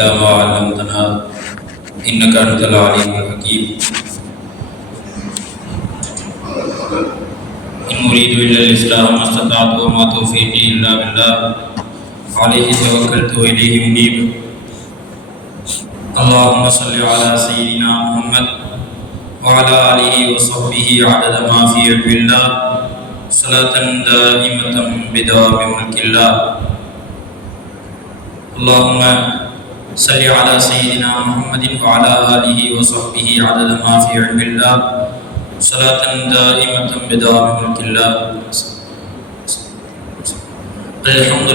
إلا ما علمتنا إنك أنت العليم الحكيم. إن أريد إلا الإصلاح ما استطعت وما توفيقي إلا بالله عليه توكلت وإليه أنيب. اللهم صل على سيدنا محمد وعلى آله وصحبه عدد ما في علم الله صلاة دائمة بدوام ملك الله. اللهم صل على سيدنا محمد وعلى آله وصحبه عدد ما في علم الله صلاة دائمة بدوام ملك الله. الحمد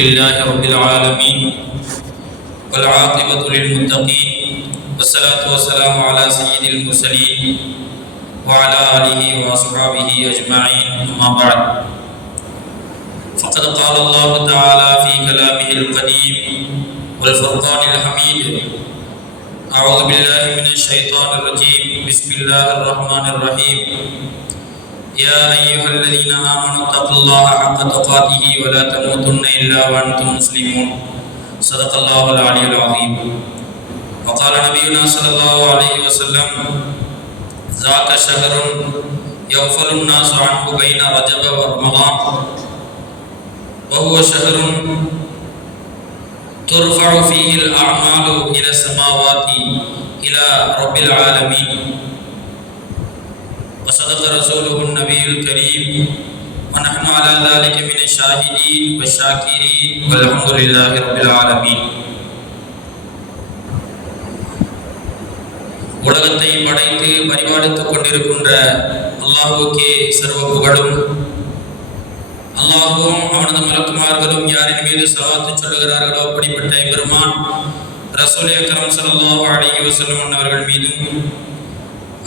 لله رب العالمين والعاقبة للمتقين والصلاة والسلام على سيد المرسلين وعلى آله وأصحابه أجمعين. أما بعد، فقد قال الله تعالى في كلامه القديم والفرقان الحميد: أعوذ بالله من الشيطان الرجيم، بسم الله الرحمن الرحيم. يا أيها الذين آمنوا اتقوا الله حق تقاته ولا تموتن إلا وأنتم مسلمون. صدق الله العلي العظيم. وقال نبينا صلى الله عليه وسلم: ذاك شهر يغفل الناس عنه بين رجب ورمضان، وهو شهر ترفع فيه الأعمال إلى السماوات إلى رب العالمين. وصدق رسوله النبي الكريم، ونحن على ذلك من الشاهدين والشاكرين، والحمد لله رب العالمين. உலகத்தை படைத்து பரிபாலித்துக் கொண்டிருக்கின்ற அல்லாஹ்வுக்கே சர்வ புகழும். அல்லாஹ்வும் அவனது மலக்குமார்களும் யாரின் மீது ஸலவாத் சொல்லுகிறார்களோ அப்படிப்பட்ட பெருமான் ரசூல் அக்ரம் ஸல்லல்லாஹு அலைஹி வஸல்லம் அவர்கள் மீதும்,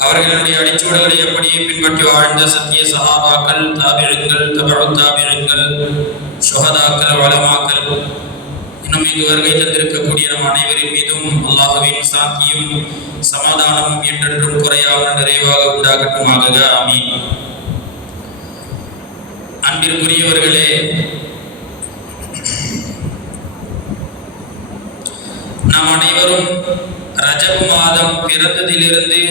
அவர்களுடைய அடிச்சுவடுகளை அப்படியே பின்பற்றி வாழ்ந்த சத்திய சஹாபாக்கள், தாபிஈன்கள், தபஉ தாபிஈன்கள், ஷுஹதாக்கள், உலமாக்கள், இன்னும் இங்கு வருகை தந்திருக்கக்கூடிய நம் அனைவரின் மீதும் அல்லாஹ்வின் சாந்தியும் சமாதானமும் என்றென்றும் குறையாமல் நிறைவாக உண்டாகட்டுமாக. ஆமீன். அன்பிற்குரியவர்களே, நாம் அனைவரும் ரஜப் மாதம் பிறந்ததிலிருந்து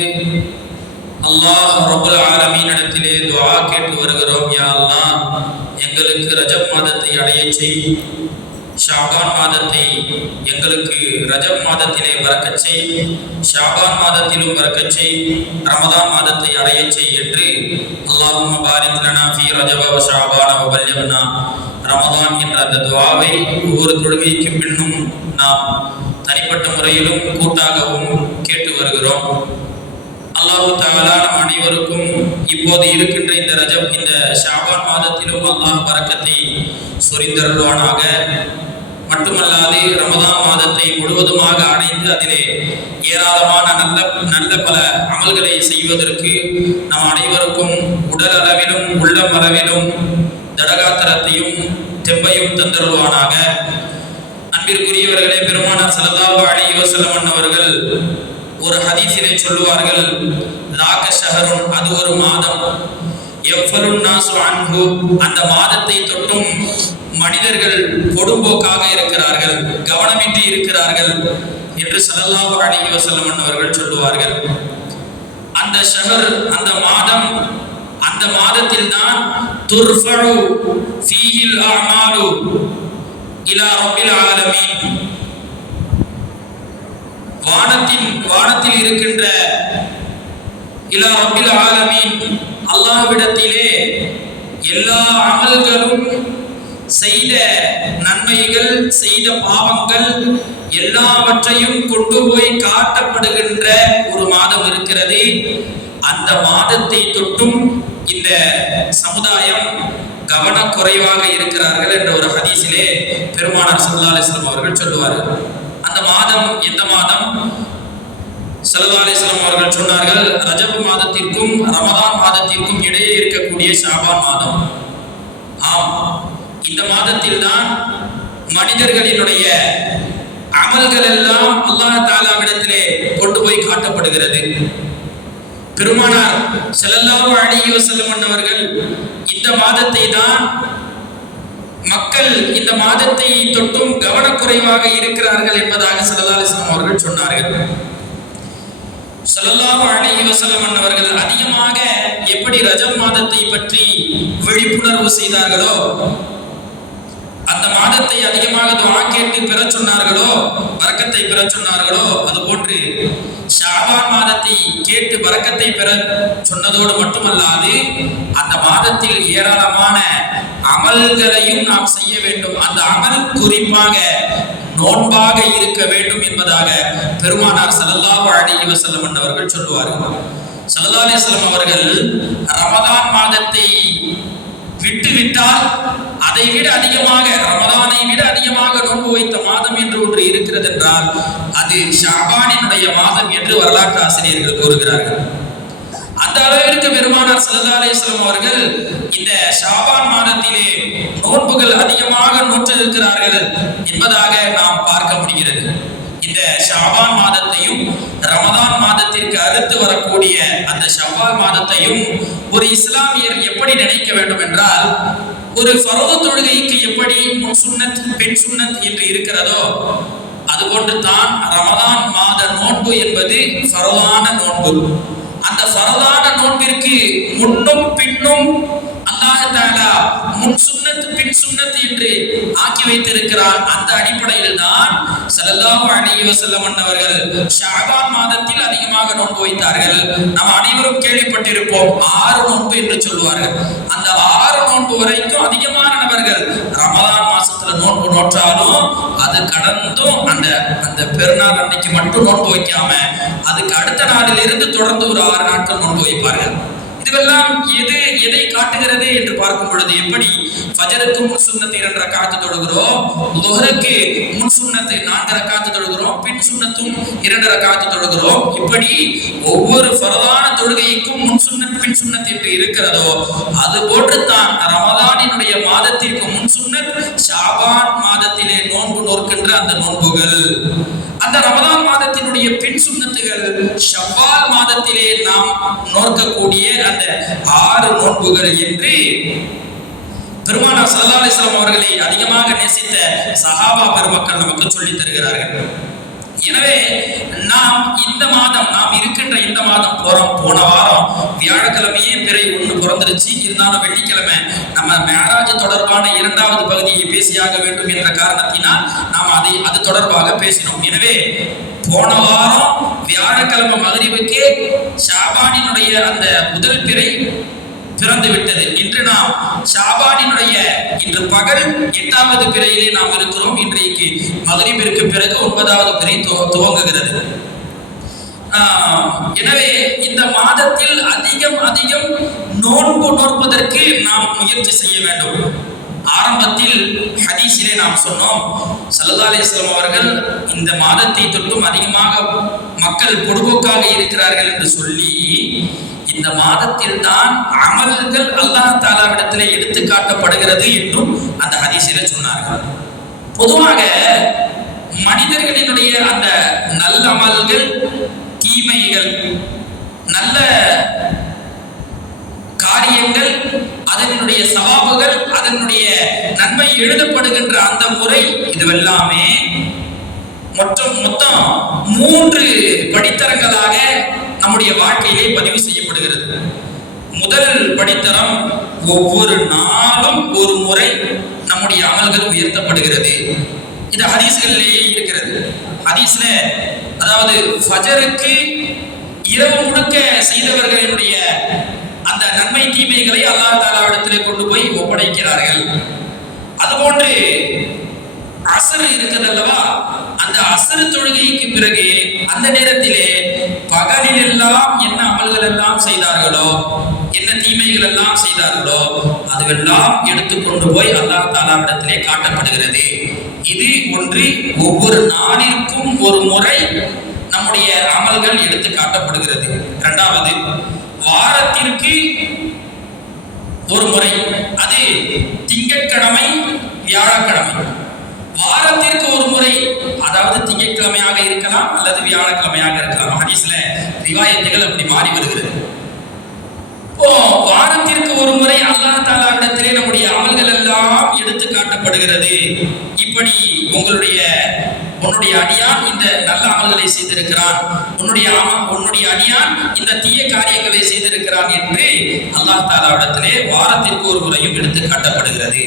அல்லாஹ் ரப்பல் ஆலமீன் இடத்திலே துஆ கேட்டு வருகிறோம். யா அல்லாஹ், எங்களுக்கு ரஜப் மாதத்தை அடைய செய், ஷாபான் மாதத்தை எங்களுக்கு ரஜப் மாதத்திலே பரக்கச் செய், ஷாபான் மாதத்திலும் பரக்கச் செய், ரமதான் மாதத்தை அடைய செய் என்று அல்லாஹும்ம பாரிக் லனா ஃபீ ரஜப வ ஷாபான வ பல்லிக்னா ரமதான் என்ற அந்த துஆவை ஒவ்வொரு தொழுகைக்கு பின்னும் நாம் தனிப்பட்ட முறையிலும் கூட்டாகவும் கேட்டு வருகிறோம். அல்லாஹ் தஆலா நம் அனைவருக்கும் இப்போது இருக்கின்ற இந்த ரஜப், இந்த ஷாபான் மாதத்திலும் அல்லாஹ் பரக்கத்தை சொரிந்தருள்வானாக. மட்டுமல்லாது ரமதான் மாதத்தை முழுவதுமாக அடைந்து அதிலே ஏராளமான நல்ல பல அமல்களை செய்வதற்கு நம் அனைவருக்கும் உடல் அளவிலும் உள்ளம் அளவிலும் தடகாத்திரத்தையும் தெம்பையும் தந்தருள்வானாக. அன்பிற்குரியவர்களே, பெருமானார் ஸல்லல்லாஹு அலைஹி வஸல்லம் அவர்கள் ஒரு ஹதீஸிலே சொல்லுவார்கள்: லாக ஷஹருன், அது ஒரு மாதம், யஃபலுன் நாஸு அன்ஹு, அந்த மாதத்தை தொட்டும் மனிதர்கள் கொடும்போக்காக இருக்கிறார்கள், கவனமின்றி இருக்கிறார்கள் என்று ஸல்லல்லாஹு அலைஹி வஸல்லம் அவர்கள் சொல்லுவார்கள். அந்த ஷஹர், அந்த மாதம், அந்த மாதத்தில் தான் துர்ஃபஉ ஃபீஹில் அஅமாலு இலா ரப்பில் ஆலமீன், வானத்தில் இருக்கின்ற இலா ரப்பில் ஆலமீன், அல்லாஹ்விடத்திலே எல்லா அமல்களும், செய்த நன்மைகள், செய்த பாவங்கள் எல்லாவற்றையும் கொண்டு போய் காட்டப்படுகின்ற ஒரு மாதம் இருக்கிறது. அந்த மாதத்தை தொட்டும் இந்த சமுதாயம் கவனக்குறைவாக இருக்கிறார்கள் என்ற ஒரு ஹதீஸிலே பெருமானார் ஸல்லல்லாஹு அலைஹி வஸல்லம் அவர்கள் சொல்லுவார்கள். அந்த மாதம் எந்த மாதம்? ஸல்லல்லாஹு அலைஹி வஸல்லம் அவர்கள் சொன்னார்கள், ரஜப் மாதத்திற்கும் ரமதான் மாதத்திற்கும் இடையே இருக்கக்கூடிய ஷாபான் மாதம். ஆம், இந்த மாதத்தில் தான் மனிதர்களினுடைய அமல்கள் எல்லாம் அல்லாஹ் தஆலாவிடத்திலே கொண்டு போய் காட்டப்படுகிறது. பெருமானார் ஸல்லல்லாஹு அலைஹி வஸல்லம் அவர்கள் இந்த மாதத்தை தான் மக்கள் இந்த மாதத்தை தொட்டும் கவனக்குறைவாக இருக்கிறார்கள் என்பதாக ஸல்லல்லாஹு அலைஹி வஸல்லம் அவர்கள் சொன்னார்கள். ஸல்லல்லாஹு அலைஹி வஸல்லம் அவர்கள் அதிகமாக எப்படி ரஜப் மாதத்தை பற்றி விழிப்புணர்வு செய்தார்களோ, அந்த மாதத்தை அதிகமாக துஆ கேட்டு பெற சொன்னார்களோ, பரக்கத்தை பெற சொன்னார்களோ, அதுபோன்று ஷாபான் மாதத்தை கேட்டு பரக்கத்தை பெற சொன்னதோடு மட்டுமல்லாது அந்த மாதத்தில் ஏராளமான அமல்களையும் நாம் செய்ய வேண்டும். அந்த அமல் குறிப்பாக நோன்பாக இருக்க வேண்டும் என்பதாக பெருமானார் ஸல்லல்லாஹு அலைஹி வஸல்லம் அவர்கள் சொல்லுவார்கள். ஸல்லல்லாஹு அலைஹி வஸல்லம் அவர்கள் ரமதான் மாதத்தை விட்டுவிட்டால் அதை விட அதிகமாக, ரமதானை விட அதிகமாக நோன்பு வைத்த மாதம் என்று ஒன்று இருக்கிறது என்றால் அது ஷாபானினுடைய மாதம் என்று வரலாற்று ஆசிரியர்கள் கூறுகிறார்கள். அந்த அளவிற்கு பெருமானார் ஸல்லல்லாஹு அலைஹி வஸல்லம் அவர்கள் இந்த ஷாபான் மாதத்திலே நோன்புகள் அதிகமாக நோற்றிருக்கிறார்கள் என்பதாக நாம் பார்க்க முடிகிறது. இந்த ஷாபான் மாதத்தையும் ரமதான் மாதத்திற்கு அடுத்து வரக்கூடிய அந்த ஷவ்வால் மாதத்தையும் ஒரு இஸ்லாமியர் எப்படி நினைக்க வேண்டும் என்றால், ஒரு ஃபர்து தொழுகைக்கு எப்படி முன் சுன்னத் பின் சுன்னத் என்று இருக்கிறதோ அதுபோன்று தான் ரமதான் மாத நோன்பு என்பது ஃபர்தான நோன்பு. அந்த ஃபர்தான நோன்பிற்கு முன்னும் பின்னும் அல்லாஹ் தஆலா முன் சுன்னத் பின் சுன்னத் என்று ஆக்கி வைத்திருக்கிறார். அந்த அடிப்படையில் தான் ஸல்லல்லாஹு அலைஹி வஸல்லம் அவர்கள் ஷஅபான் மாதத்தில் அதிகமாக நோன்பு வைத்தார்கள். நாம் அனைவரும் கேள்விப்பட்டிருப்போம் 6 நோன்பு என்று சொல்வார்கள். அந்த 6 நோன்பு வரைக்கும் அதிகமான நபர்கள் ரமதான் மாசத்துல நோன்பு நோற்றாலும் அது கடந்தும் அந்த பெருநாள் அன்னைக்கு மட்டும் நோன்பு வைக்காம அதுக்கு அடுத்த நாளில் இருந்து தொடர்ந்து ஒரு 6 நாட்கள் நோன்பு வைப்பார்கள். இதுவெல்லாம் எதை காட்டுகிறது என்று பார்க்கும் பொழுது, எப்படி ஃபஜருக்கு முன் சுன்னத் 2 ரக்காத்து தொழுகிறோம், லுஹருக்கு முன் சுன்னத் 4 ரக்காத்து தொழுகிறோம், பின் சுன்னத்தும் 2 ரக்காத்து தொழுகிறோம், இப்படி ஒவ்வொரு ஃபர்தான தொழுகைக்கும் முன் சுன்னத் பின் சுன்னத் என்று இருக்கிறதோ அது போன்று தான் ரமதானினுடைய மாதத்திற்கு முன் சுன்னத் ஷாபான் மாதத்திலே நோன்பு நோக்கின்ற அந்த நோன்புகள், அந்த ரமதான் மாதத்தினுடைய பின் சுன்னத்துகள் ஷவ்வால் மாதத்திலே நாம் நோக்கக்கூடிய அந்த 6 நோன்புகள் என்று பெருமானார் ஸல்லல்லாஹு அலைஹி வஸல்லம் அவர்களை அதிகமாக நேசித்த சஹாபா பெருமக்கள் நமக்கு சொல்லித் தருகிறார்கள். எனவே நாம் இருக்கின்ற இந்த மாதம் போன வாரம் வியாழக்கிழமையே பிறை 1 பிறந்துருச்சு. இருந்தாலும் வெள்ளிக்கிழமை நம்ம மேராஜ் தொடர்பான 2வது பகுதியை பேசியாக வேண்டும் என்ற காரணத்தினால் நாம் அது தொடர்பாக பேசினோம். எனவே போன வாரம் வியாழக்கிழமை மகரிபுக்கே ஷாபானினுடைய அந்த முதல் பிறை பிறந்து விட்டது. இன்று நாம் ஷாபானினுடைய இன்று பகல் 8வது பிறையிலே நாம் இருக்கிறோம். இன்றைக்கு மகரிபிற்கு பிறகு 9வது பிறை துவங்குகிறது. எனவே இந்த மாதத்தில் அதிகம் நோன்பு நோற்பதற்கு நாம் முயற்சி செய்ய வேண்டும். ஆரம்பத்தில் ஹதீஸிலே நாம் சொன்னோம், ஸல்லல்லாஹு அலைஹி வஸல்லம் அவர்கள் இந்த மாதத்தை தொட்டும் அதிகமாக மக்கள் பொடுபோக்காக இருக்கிறார்கள் என்று சொல்லி இந்த மாதத்தில் தான் அமல்கள் அல்லாஹ் தஆலாவிடத்திலே எடுத்து காட்டப்படுகிறது என்றும் அந்த ஹதீஸிலே சொன்னார்கள். பொதுவாக மனிதர்களினுடைய அந்த நல்ல அமல்கள், தீமைகள், நல்ல காரியங்கள், அதனுடைய சவாபுகள், அதனுடைய நன்மை எழுதப்படுகின்ற அந்த முறை, இதுவெல்லாமே மொத்தம் 3 படித்தரங்களாக நம்முடைய வாழ்க்கையிலே பதிவு செய்யப்படுகிறது. முதல் படித்தரம், ஒவ்வொரு நாளும் ஒரு முறை நம்முடைய அமல்கள் உயர்த்தப்படுகிறது. இது ஹதீஸ்களிலேயே இருக்கிறது. ஹதீஸ்ல அதாவது ஃபஜருக்கு இரவு முழுக்க செய்தவர்களினுடைய அந்த நன்மை தீமைகளை அல்லாஹ் தஆலாவிடத்திலே கொண்டு போய் ஒப்படைக்கிறார்கள். அதுபோன்று அஸ்ர் இருக்குது அல்லவா, அந்த அஸ்ர் தொழுகைக்கு பிறகு அந்த நேரத்திலே பகலில் எல்லாம் என்ன அமல்கள் எல்லாம் செய்தார்களோ, என்ன தீமைகள் எல்லாம் செய்தார்களோ அதுவெல்லாம் எடுத்துக்கொண்டு போய் அல்லாஹ் தஆலாவிடத்திலே காட்டப்படுகிறது. இது ஒன்று. ஒவ்வொரு நாளிற்கும் ஒரு முறை நம்முடைய அமல்கள் எடுத்து காட்டப்படுகிறது. 2வது, வாரத்திற்கு ஒரு முறை, அது திங்கட்கிழமை வியாழக்கிழமை. வாரத்திற்கு ஒரு முறை, அதாவது திங்கட்கிழமையாக இருக்கலாம் அல்லது வியாழக்கிழமையாக இருக்கலாம். ஹதீஸ்ல ரிவாயத்துகள் அப்படி மாறி வருகிறது. வாரத்திற்கு ஒரு முறை அல்லாஹ் தஆலாவிடத்திலே நம்முடைய அமல்கள் எல்லாம் எடுத்து காட்டப்படுகிறது. இப்படி உன்னுடைய அடியான் இந்த நல்ல அமல்களை செய்திருக்கிறான், உன்னுடைய அடியான் இந்த தீய காரியங்களை செய்திருக்கிறான் என்று அல்லாஹ் தஆலாவிடத்திலே வாரத்திற்கு ஒரு முறையும் எடுத்து காட்டப்படுகிறது.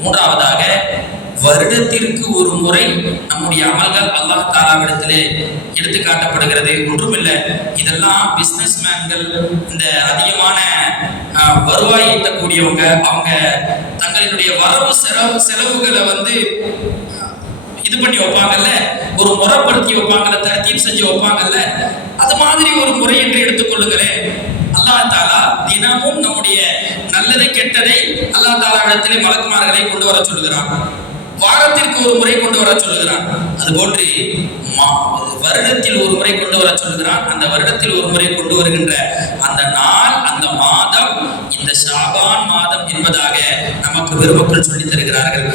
மூன்றாவதாக, வருடத்திற்கு ஒரு முறை நம்முடைய அமல்கள் அல்லாஹ் தஆலாவிடத்திலே எடுத்து காட்டப்படுகிறது. ஒன்றுமில்லை, இதெல்லாம் பிசினஸ் மேன்கள், இந்த அதிகமான வருவாய் ஈட்டக்கூடியவங்க, அவங்க தங்களுடைய வரவு செலவுகளை இது பண்ணி வைப்பாங்கல்ல, ஒரு முறைப்படுத்தி வைப்பாங்கல்ல, தர்த்தீப் செஞ்சு வைப்பாங்கல்ல, அது மாதிரி ஒரு முறை என்று எடுத்துக்கொள்ளுங்களேன். அல்லாஹ் தஆலா தினமும் நம்முடைய நல்லதை கெட்டதை அல்லாஹ் தஆலாவிடத்திலே மலக்குமார்களை கொண்டு வர சொல்லுகிறான். வாரத்திற்கு ஒரு முறை கொண்டு வர சொல்லுகிறான். அதுபோன்று வருடத்தில் ஒரு முறை கொண்டு வர சொல்லுகிறான். அந்த வருடத்தில் ஒரு முறை கொண்டு வருகின்ற அந்த நாள், அந்த மாதம் இந்த ஷாபான் மாதம் என்பதாக நமக்கு பெருமக்கள் சொல்லித் தருகிறார்கள்.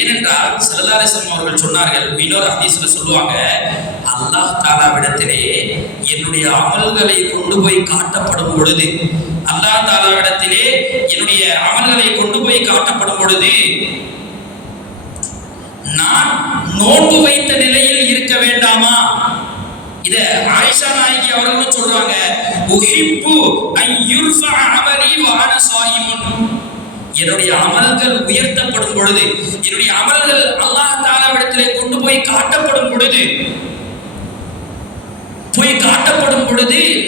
ஏனென்றால் ஸல்லல்லாஹு அலைஹி வஸல்லம் அவர்கள் சொன்னார்கள், இன்னொரு ஹதீஸ்ல சொல்லுவாங்க, அல்லாஹ் தஆலாவிடத்திலே என்னுடைய அமல்களை கொண்டு போய் காட்டப்படும் பொழுது, அல்லாஹ் தஆலாவிடத்திலே என்னுடைய அமல்களை கொண்டு போய் காட்டப்படும் பொழுது, நான் நோன்பு வைத்த நிலையில் இருக்க வேண்டாமா? இத ஆயிஷா நாயகி அவர்களும் சொல்றாங்க, உஹிப்பு அன் யுர்ஃபா அமலி வ அன ஸாயிமுன். என்னுடைய அமல்கள் உயர்த்தப்படும் பொழுது, என்னுடைய அமல்கள் அல்லாஹ் தஆலாவிடத்திலே கொண்டு போய் காட்டப்படும் பொழுது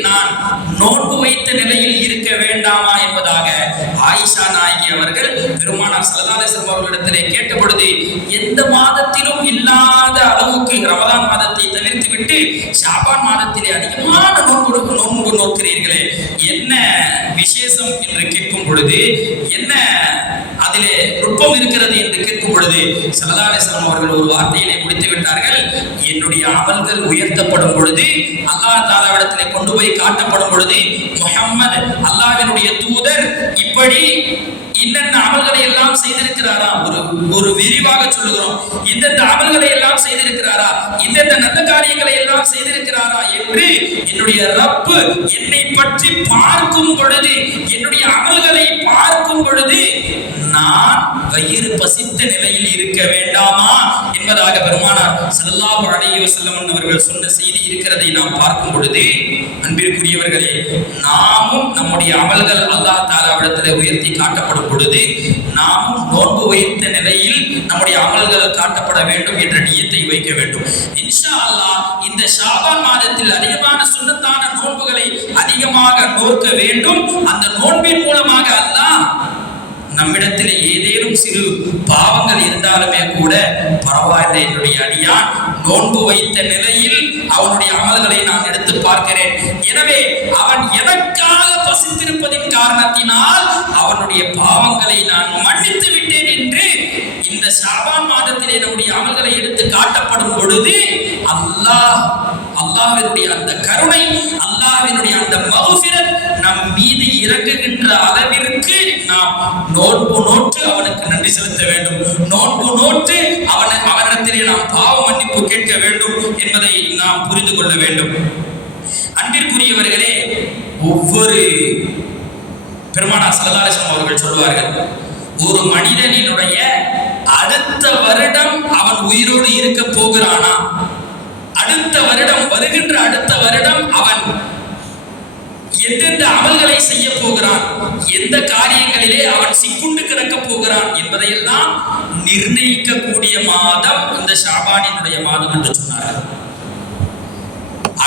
நான் நோன்பு வைத்த நிலையில் இருக்க வேண்டாமா என்பதாக ஆயிஷா நாயகி அவர்கள் பெருமானார் ஸல்லல்லாஹு அலைஹி வஸல்லம் அவர்களிடத்திலே கேட்ட பொழுது, எந்த மாதத்திலும் இல்லாத அளவுக்கு ரமலான் மாதத்தை தவிர்த்து விட்டு ஷாபான் மாதத்திலே அதிகமான நோன்பு நோக்கிறீர்களே, என்ன விசேஷம் என்று கேட்கும் பொழுது, என்ன அதிலே நுட்பம் இருக்கிறது என்று கேட்கும் பொழுது ஸல்லல்லாஹு அலைஹி வஸல்லம் அவர்கள் ஒரு வார்த்தையிலே முடித்து விட்டார்கள், என்னுடைய அமல்கள் உயர்த்தப்படும் பொழுது, அல்லாஹ் தஆலாவிடத்திலே கொண்டு போய் காட்டப்படும் பொழுது, முஹம்மது அல்லாஹ்வினுடைய தூதர் இப்படி இன்னென்ன அமல்களை எல்லாம் செய்திருக்கிறாரா, ஒரு விரிவாக சொல்லுகிறோம், இந்தந்த அமல்களை எல்லாம் செய்திருக்கிறாரா, இந்தந்த நல்ல காரியங்களை எல்லாம் செய்திருக்கிறாரா என்று என்னுடைய ரப்பு என்னை பற்றி பார்க்கும் பொழுது, என்னுடைய அமல்களை பார்க்கும் பொழுது நான் வயிறு பசித்த நிலையில் இருக்க வேண்டாமா என்பதாக பெருமானார் ஸல்லல்லாஹு அலைஹி வஸல்லம் அவர்கள் சொன்ன செய்தி இருக்கிறதை நாம் பார்க்கும் பொழுது, அன்பிற்குரியவர்களே, நாமும் நம்முடைய அமல்கள் அல்லாஹ் தஆலாவிடத்திலே உயர்த்தி காட்டப்படும் பொழுது, நாமும் நோன்பு வைத்த நிலையில் நம்முடைய அமல்கள் காட்டப்பட வேண்டும் என்ற நியத்தை வைக்க வேண்டும். இன்ஷா அல்லாஹ் இந்த ஷாபான் மாதத்தில் அதிகமான சுன்னத்தான நோன்புகளை அதிகமாக நோக்க வேண்டும். அந்த நோன்பின் மூலமாக அல்லாஹ் நம்மிடத்தில் ஏதேனும் சிறு பாவங்கள் இருந்தாலுமே கூட பரவாயில்லை, என்னுடைய அடியான் நோன்பு வைத்த நிலையில் அவனுடைய அமல்களை நான் எடுத்து பார்க்கிறேன், எனவே அவன் எனக்காக பசித்திருப்பதின் காரணத்தினால் அவனுடைய பாவங்களை நான் மன்னித்து விட்டேன் என்று இந்த ஷாபான் மாதத்திலே நம்முடைய அமல்களை எடுத்து காட்டப்படும் பொழுது அல்லாஹ்வினுடைய அந்த கருணை, அல்லாஹ்வினுடைய அந்த மக்ஃபிரத் நம் மீது இறங்குகின்ற அளவிற்கு நாம் நோன்பு நோற்று அவனுக்கு நன்றி செலுத்த வேண்டும், நோன்பு நோற்று அவனிடத்திலே நாம் பாவ மன்னிப்பு கேட்க வேண்டும் என்பதை நாம் புரிந்து கொள்ள வேண்டும். அன்பிற்குரியவர்களே, ஒவ்வொரு பெருமானார் ஸல்லல்லாஹு அலைஹி வஸல்லம் அவர்கள் சொல்வார்கள், ஒரு மனிதனினுடைய அடுத்த வருடம் அவன் உயிரோடு இருக்க போகிறானா, அடுத்த வருடம் வருகின்ற அடுத்த வருடம் அவன் எந்தெந்த அமல்களை செய்ய போகிறான், எந்த காரியங்களிலே அவன் சிக்குண்டு கிடக்க போகிறான் என்பதையெல்லாம் நிர்ணயிக்கக்கூடிய மாதம் இந்த ஷாபானினுடைய மாதம் என்று சொன்னார்கள்.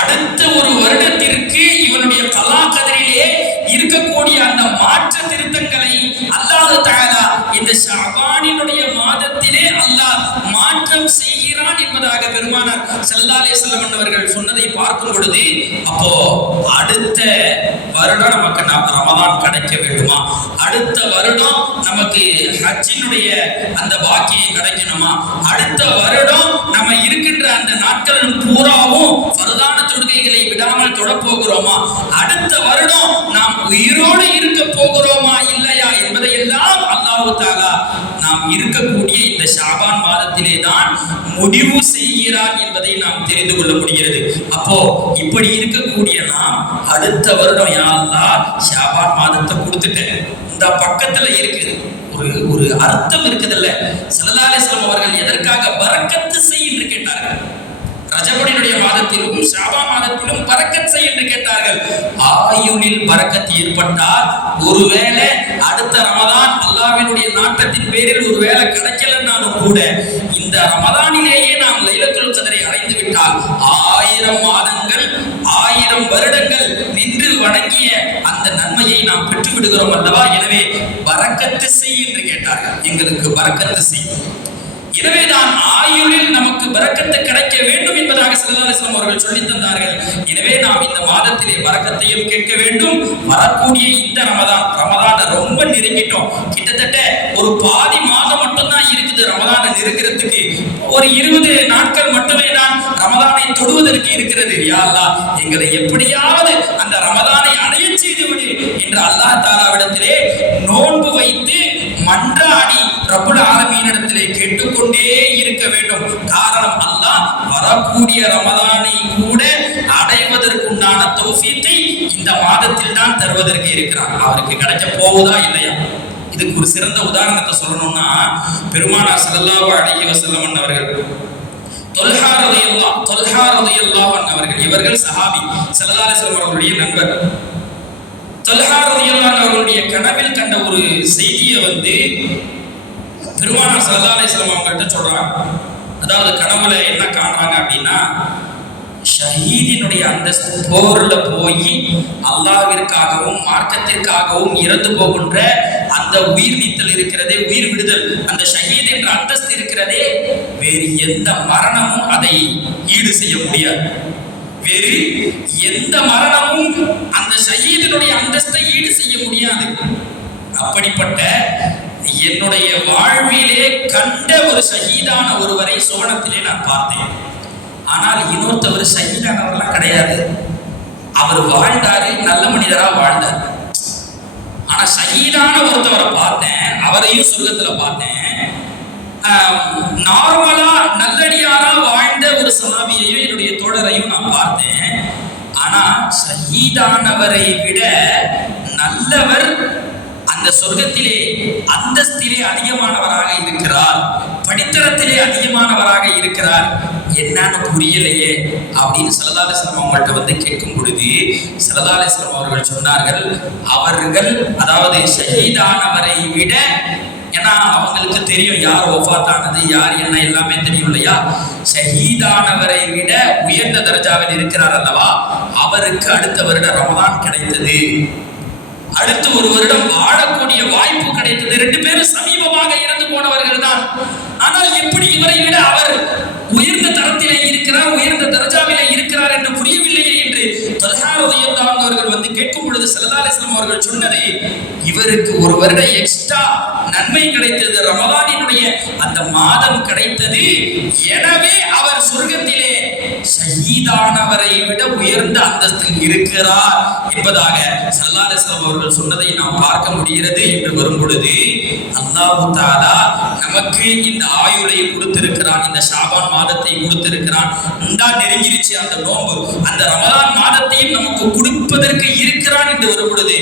அடுத்த ஒரு வருடத்திற்கு இவனுடைய கலா கதிரிலே இருக்கக்கூடிய அந்த மாற்ற திருத்தங்களை அல்லாஹ் தஆலா இந்த ஷாபானினுடைய மாதத்திலே அல்லாஹ் மாற்றம் செய்கிறான் என்பதாக பெருமானார் ஸல்லல்லாஹு அலைஹி வஸல்லம் அவர்கள் சொன்னதை பார்க்கும் பொழுது, அப்போ அடுத்த வருடம் நமக்கு ரமலான் கிடைக்க வேண்டுமா, அடுத்த வருடம் நமக்கு ஹஜ்ஜினுடைய அந்த பாக்கியம் கிடைக்கணுமா, அடுத்த வருடம் நம்ம இருக்கின்ற அந்த நாட்கள் பூராவும் ஃபர்தான தொழுகைகளை விடாமல் தொட போகிறோமா, அடுத்த வருடம் நாம் உயிரோடு இருக்க போகிறோமா இல்லையா என்பதையெல்லாம் அல்லாஹ் தஆலா நாம் இருக்கக்கூடிய இந்த ஷாபான் மாதத்திலே தான் முடிவு செய்கிறான் என்பதை நாம் தெரிந்து கொள்ள முடிகிறது. அப்போ இப்படி இருக்கக்கூடிய நாம் அடுத்த வருடம் யா அல்லாஹ் ஷாபான் மாதத்தை கொடுத்துட்டேன், இந்த பக்கத்துல இருக்குது. ஒரு ஒரு அர்த்தம் இருக்குதுல்ல. ஸல்லல்லாஹு அலைஹி வஸல்லம் அவர்கள் எதற்காக பரக்கத்து செய் என்று கேட்டார்கள்? ரஜபுடைய மாதத்திலும் ஷாபான் மாதத்திலும் பரக்கத் செய் என்று கேட்டார்கள். ஆயுளில் பரக்கத் ஏற்பட்டால் ஒருவேளை அடுத்த ரமதான் அல்லாஹ்வினுடைய நாட்டத்தின் பேரில் ஒருவேளை கிடைக்கலன்னாலும் கூட இந்த ரமதானிலேயே நாம் லைலத்துல் கத்ரை அடைந்து விட்டால் 1000 மாதங்கள் 1000 வருடங்கள் நின்று வணங்கிய அந்த நன்மையை நாம் பெற்று விடுகிறோம் அல்லவா? எனவே பரக்கத்து செய் என்று கேட்டார்கள். எங்களுக்கு பரக்கத்து செய். எனவேதான் ஆயுளில் நமக்கு பரக்கத்து கிடைக்க வேண்டும் என்பதாக ஸல்லல்லாஹு அலைஹி வஸல்லம் அவர்கள் சொல்லித் தந்தார்கள். எனவே நாம் இந்த மாதத்திலே பரக்கத்தையும் கேட்க வேண்டும். வரக்கூடிய இந்த ரமதான ரொம்ப நெருங்கிட்டோம். கிட்டத்தட்ட ஒரு பாதி மாதம் மட்டும்தான் இருக்குது ரமதானை நெருங்கிறதுக்கு. ஒரு 20 நாட்கள் மட்டுமே தான் ரமதானை தொடுவதற்கு இருக்கிறது. யா அல்லாஹ், எங்களை எப்படியாவது அந்த ரமதானை அடைய செய்து விடு என்று அல்லாஹ் தஆலாவிடத்திலே நோன்பு வைத்து மன்றாடி ரப்புல் ஆலமீனிடத்திலே கேட்டுக்கொண்டே இருக்க வேண்டும். காரணம், அல்லாஹ் வரக்கூடிய ரமதானை கூட அடைவதற்குண்டான தௌஃபீக்கை இந்த மாதத்தில் தான் தருவதற்கு இருக்கிறான். அவருக்கு கிடைக்க போவதா இல்லையா? இதுக்கு ஒரு சிறந்த உதாரணத்தை சொல்லணும்னா, பெருமானார் ஸல்லல்லாஹு அலைஹி வஸல்லம் அவர்கள் தொல்ஹா ரலியல்லாஹு அன்ஹு அவர்கள், இவர்கள் சஹாபி, ஸல்லல்லாஹு அலைஹி வஸல்லம் அவர்களுடைய நண்பர். தொல்ஹா ரலியல்லாஹு அன்ஹு அவர்களுடைய கனவில் கண்ட ஒரு செய்தியை பெருமானார் ஸல்லல்லாஹு அலைஹி வஸல்லம் அவங்கள்ட்ட சொல்றாங்க. அதாவது கனவுல என்ன காண்றாங்க அப்படின்னா, ஷஹீதினுடைய அந்தஸ்து, போர்ல போய் அல்லாஹ்விற்காகவும் மார்க்கத்திற்காகவும் இறந்து போகின்ற அந்த உயிர் நீத்தல் இருக்கிறதே, உயிர் விடுதல், அந்த ஷஹீத் என்ற அந்தஸ்து இருக்கிறதே, வேறு எந்த மரணமும் அதை ஈடு செய்ய முடியாது. வேறு எந்த மரணமும் அந்த ஷஹீதினுடைய அந்தஸ்தை ஈடு செய்ய முடியாது. அப்படிப்பட்ட என்னுடைய வாழ்விலே கண்ட ஒரு ஷஹீதான ஒருவரை சோனத்திலே நான் பார்த்தேன். ஆனால் இன்னொருத்தவர் ஷஹீதானவர்லாம் கிடையாது. அவர் வாழ்ந்தாரு, நல்ல மனிதரா வாழ்ந்தார். ஆனா ஷஹீதான ஒருத்தவரை பார்த்தேன், அவரையும் சொர்க்கத்துல பார்த்தேன். நார்மலா நல்லடியாரா வாழ்ந்த ஒரு சஹாபியையும் என்னுடைய தோழரையும் நான் பார்த்தேன். ஆனா ஷஹீதானவரை விட நல்லவர் அந்த சொர்க்கத்திலே அந்தஸ்திலே அதிகமானவராக இருக்கிறார், படித்தரத்திலே அதிகமானவராக இருக்கிறார். என்னன்னு புரியலையே அப்படின்னு ஸல்லல்லாஹு அலைஹி வஸல்லம் அவங்கள்ட்ட கேட்கும் பொழுது ஸல்லல்லாஹு அலைஹி வஸல்லம் அவர்கள் சொன்னார்கள், அவர்கள் அதாவது ஷஹீதானவரை விட, ஏன்னா அவங்களுக்கு தெரியும் யார் வஃபாத்தானது, யார் என்ன எல்லாமே தெரியும் இல்லையா? ஷஹீதானவரை விட உயர்ந்த தரஜாவில் இருக்கிறார் அல்லவா, அவருக்கு அடுத்த வருட ரமதான் கிடைத்தது, அடுத்து ஒரு வருடம் வாழக்கூடிய வாய்ப்பு கிடைத்தது. 2 பேரும் சமீபமாக இறந்து போனவர்கள் தான். ஆனால் எப்படி இவரை விட அவர் உயர்ந்த தரத்திலே இருக்கிறார், உயர்ந்த தரஜாவிலே இருக்கிறார் என்று புரியவில்லையே என்று தொல்ஹா ரலியல்லாஹு அன்ஹு அவர்கள் கேட்கும் பொழுது ஸல்லல்லாஹு அலைஹி வஸல்லம் அவர்கள் சொன்னது, இவருக்கு ஒரு வருட எக்ஸ்ட்ரா நன்மை கிடைத்தது, ரமதானினுடைய அந்த மாதம் கிடைத்தது. எனவே அவர் சொர்க்கத்திலே ஷஹீதானவரை விட உயர்ந்த அந்தஸ்தில் இருக்கிறார் என்பதாக ஸல்லல்லாஹு அலைஹி வஸல்லம் அவர்கள் சொன்னதை நாம் பார்க்க முடிகிறது. என்று வரும் பொழுது அல்லாஹ் தஆலா நமக்கு இந்த ஆயுளை கொடுத்திருக்கிறான், இந்த ஷாபான் மாதத்தை கொடுத்திருக்கிறான். இந்தா நெருங்கிருச்சு அந்த நோன்பு, அந்த ரமலான் மாதத்தையும் நமக்கு கொடுப்பதற்கு இருக்கிறான் என்று வரும் பொழுது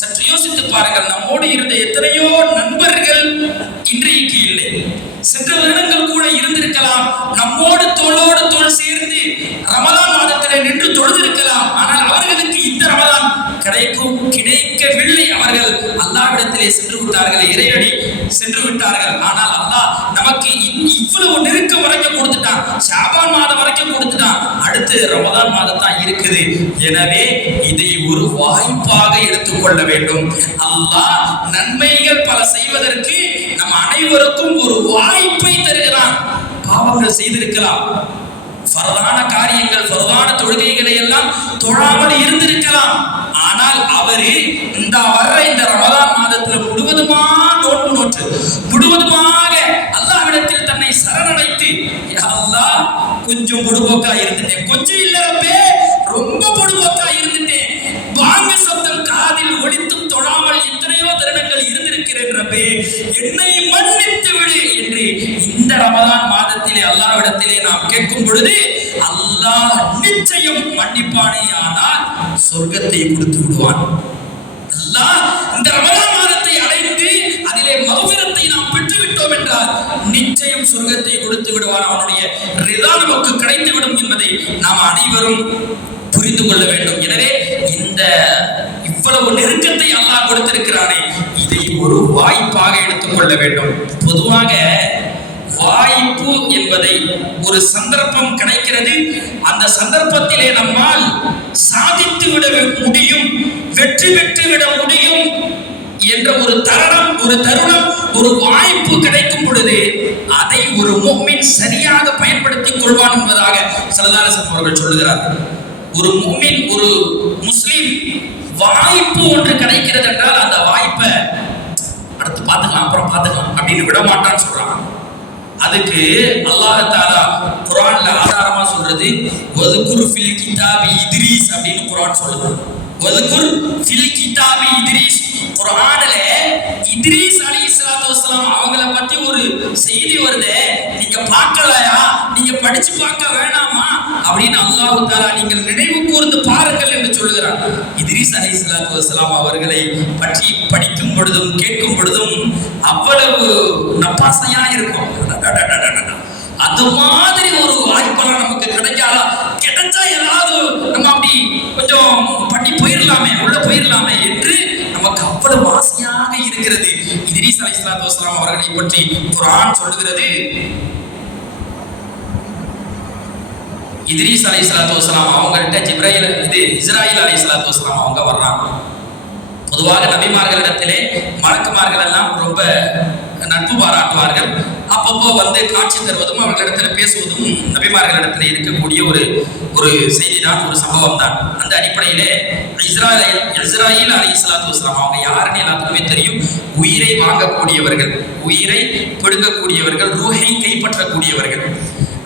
சற்று யோசித்து பாருங்கள். நம்மோடு இருந்த எத்தனையோ நண்பர்கள் இன்றைக்கு இல்லை. சென்ற வருடங்கள் கூட இருந்திருக்கலாம், நம்மோடு தோளோடு தோள் சேர்ந்து ரமலான் மாதத்திலே நின்று தொழுதிருக்கலாம். ஆனால் அவர்களுக்கு இந்த ரமலான் கிடைக்கவில்லை. அவர்கள் அல்லாஹ்விடத்திலே சென்று விட்டார்கள், இறைவனடி சென்று விட்டார்கள். ஆனால் அல்லாஹ் நமக்கு இவ்வளவு நெருக்கம் வரைக்கும் கொடுத்துட்டான், ஷாபான் மாதம் வரைக்கும் கொடுத்துட்டான், அடுத்து ரமலான் மாதம் தான் இருக்குது. எனவே இதை ஒரு வாய்ப்பாக எடுத்துக்கொள்ள வேண்டும். அல்லாஹ் நன்மைகள் பல செய்வதற்கு நம் அனைவருக்கும் ஒரு வாய்ப்பை தருகிறான். பாவங்கள் செய்திருக்கலாம், ஃபர்தான காரியங்கள், ஃபர்தான தொழுகைகளை எல்லாம் தொழாமல் இருந்திருக்கலாம். ஆனால் அவரு இந்த ரமலான் மாதத்துல முழுவதுமாக முழுவதுமாக அல்லாஹ்விடத்தில் தன்னை சரணடைத்து, யா அல்லாஹ் கொஞ்சம் பொடுபோக்கா இருந்துட்டேன், கொஞ்சம் இல்ல ரப்பே ரொம்ப பொடுபோக்கா இருந்துட்டேன், வாங்க சப்தம் காதில் ஒலித்தும் தொழாமல் எத்தனையோ தருணங்கள் இருந்திருக்கிறேன் ரப்பே, என்னை மன்னித்து விடு என்று இந்த ரமலான் மாதத்திலே அல்லாஹ்விடத்திலே நாம் கேட்கும் பொழுது அல்லாஹ் நிச்சயம் மன்னிப்பானே, ஆனால் சொர்க்கத்தை கொடுத்து விடுவான். அல்லாஹ் இந்த ரமலான் மாதத்தை விட்டோம் என்றால் நிச்சயம் சொர்க்கத்தை கொடுத்து விடுவார், அவனுடைய ரிதா நமக்கு கிடைத்து விடும் என்பதை நாம் அனைவரும் புரிந்து கொள்ள வேண்டும். எனவே இந்த இவ்வளவு நெருக்கத்தை அல்லாஹ் கொடுத்திருக்கிறானே, இதை ஒரு வாய்ப்பாக எடுத்துக்கொள்ள வேண்டும். பொதுவாக வாய்ப்பு என்பதை ஒரு சந்தர்ப்பம் கிடைக்கிறது, அந்த சந்தர்ப்பத்திலே நம்மால் சாதித்து விட முடியும், வெற்றி பெற்று விட முடியும் என்ற ஒரு தருணம் ஒரு வாய்ப்பு கிடைக்கும் பொழுது அதை ஒரு முஃமின் சரியாக பயன்படுத்திக் கொள்வான் என்பதாக ஸல்லல்லாஹு அலைஹி வஸல்லம் அவர்கள் சொல்கிறார்கள். ஒரு முஃமின், ஒரு முஸ்லிம் வாய்ப்பு ஒன்று கிடைக்கிறது என்றால் அந்த வாய்ப்பை அடுத்து பார்த்துக்கலாம், அப்புறம் பார்த்துக்கலாம் அப்படின்னு விட மாட்டான்னு சொல்றாங்க. அதுக்கு அல்லாஹ் தஆலா குர்ஆன்ல ஆதாரமா சொல்றது வذ்குர் ஃபில் கிதாபி இத்ரீஸ் அப்படின்னு குர்ஆன் சொல்லுது. வذ்குர் ஃபில் கிதாபி இத்ரீஸ், குர்ஆன்ல இத்ரீஸ் அலைஹிஸ்ஸலாத்து வஸலாம் அவங்கள பத்தி ஒரு செய்தி வருது, நீங்க பார்க்கலையா, நீங்க படிச்சு பார்க்க வேணாமா அப்படின்னு அல்லாஹ் தஆலா நீங்கள் நினைவு கூர்ந்து பாருங்கள் என்று சொல்லுகிறார். இத்ரீஸ் அலைஹிஸ்ஸலாத்து வஸலாம் அவர்களை பற்றி படிக்கும் பொழுதும் கேட்கும் பொழுதும் அவ்வளவு நப்பாசையா இருக்கும். அது மாதிரி ஒரு வாய்ப்பெல்லாம் நமக்கு கிடைக்காதா? கிடைச்சா ஏதாவது நம்ம அப்படி கொஞ்சம் பண்ணி போயிடலாமே, உள்ள போயிடலாமே என்று நமக்கு அவ்வளவு ஆசையாக இருக்கிறது. இத்ரீஸ் அலைஹிஸ்ஸலாத்து வஸலாம் அவர்களை பற்றி குர்ஆன் சொல்லுகிறது. இத்ரீஸ் அலைஹிஸ்ஸலாத்து வஸலாம் அவங்கள்ட்ட இஸ்ராயில் அலைஹிஸ்ஸலாத்து வஸலாம் அவங்க வர்றாங்க. பொதுவாக நபிமார்களிடத்திலே மலக்குமார்கள் எல்லாம் ரொம்ப நட்பு பாராட்டுவார்கள். அப்பப்போ வந்து காட்சி தருவதும் அவர்களிடத்தில் பேசுவதும் நபிமார்களிடத்தில் இருக்கக்கூடிய ஒரு செய்தி தான், ஒரு சம்பவம் தான். அந்த அடிப்படையிலே இஸ்ராயில் அலைஹிஸ்ஸலாத்து வஸலாம் அவங்க யாருன்னு எல்லாத்துக்குமே தெரியும். உயிரை வாங்கக்கூடியவர்கள், உயிரை பிடுங்கக்கூடியவர்கள், ரூஹை கைப்பற்றக்கூடியவர்கள்.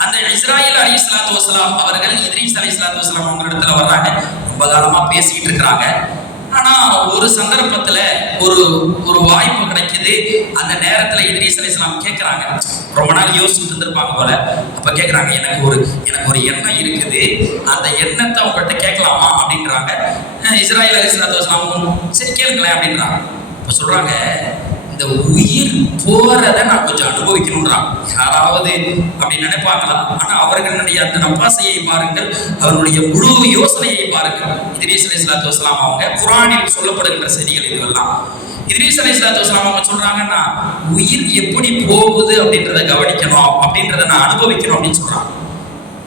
அந்த இஸ்ராயில் அலைஹிஸ்ஸலாத்து வஸலாம் அவர்கள் இத்ரீஸ் அலைஹிஸ்ஸலாத்து வஸலாம் அவங்களிடத்துல வர்றாங்க. ரொம்ப காலமா பேசிக்கிட்டு இருக்கிறாங்க. ஆனா ஒரு சந்தர்ப்பத்துல ஒரு வாய்ப்பு கிடைக்குது. அந்த நேரத்துல இத்ரீஸ் அலைஹிஸ்ஸலாம் கேட்கறாங்க, ரொம்ப நாள் யோசிச்சுட்டு இருந்திருப்பாங்க போல. அப்ப கேட்கறாங்க, எனக்கு ஒரு எண்ணம் இருக்குது, அந்த எண்ணத்தை உங்கள்கிட்ட கேட்கலாமா அப்படின்றாங்க. இஸ்ராயில் அலைஹிஸ்ஸலாத்து வஸலாம் சரி கேளுங்களேன் அப்படின்றாங்க. இப்ப சொல்றாங்க, இந்த உயிர் போறதை நான் கொஞ்சம் அனுபவிக்கணும்ன்றான். யாராவது அப்படி நினைப்பாங்களா? ஆனா அவர்களுடைய அந்த நப்பாசையை பாருங்கள், அவர்களுடைய முழு யோசனையை பாருங்கள். இத்ரீஸ் அலைஹிஸ்ஸலாத்து வஸலாம் அவங்க குர்ஆனில் சொல்லப்படுகின்ற செய்திகள் இதுவெல்லாம். இத்ரீஸ் அலைஹிஸ்ஸலாத்து வஸலாம் அவங்க சொல்றாங்கன்னா, உயிர் எப்படி போகுது அப்படின்றத கவனிக்கணும், அப்படின்றத நான் அனுபவிக்கணும் அப்படின்னு சொல்றாங்க.